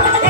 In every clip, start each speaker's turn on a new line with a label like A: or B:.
A: Yeah.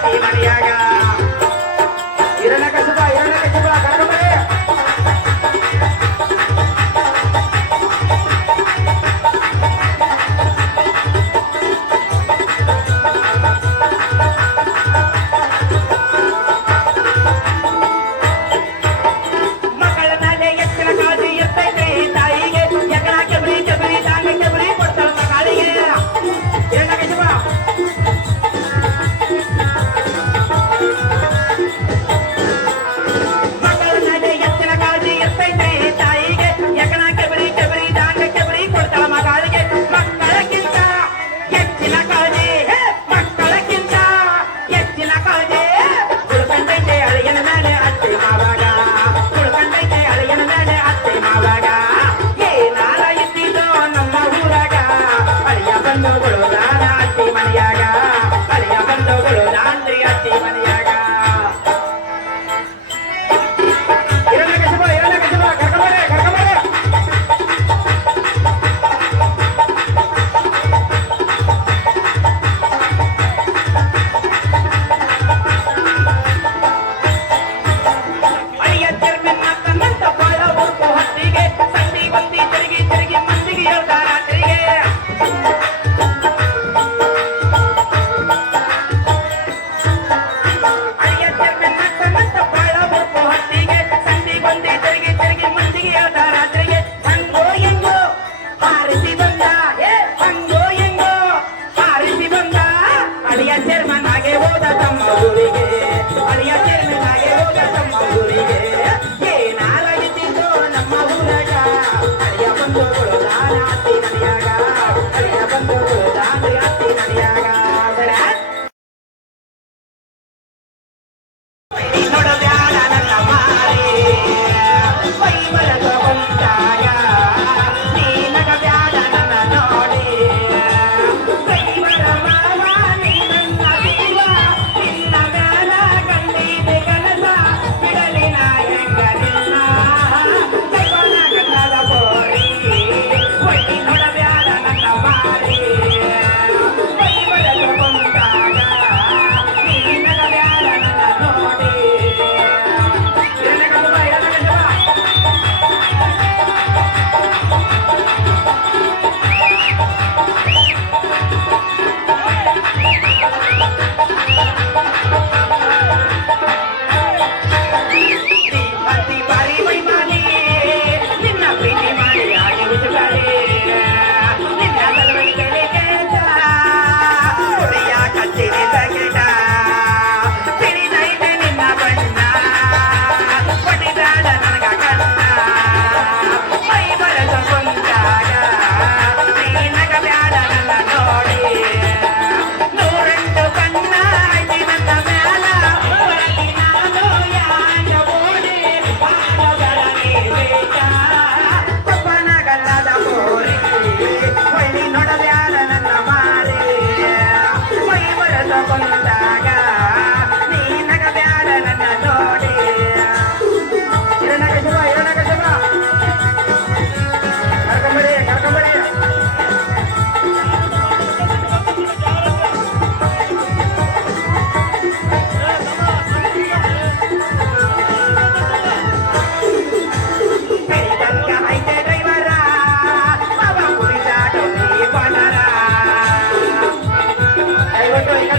A: Hey, Aliaga. Thank you. ¡Gracias!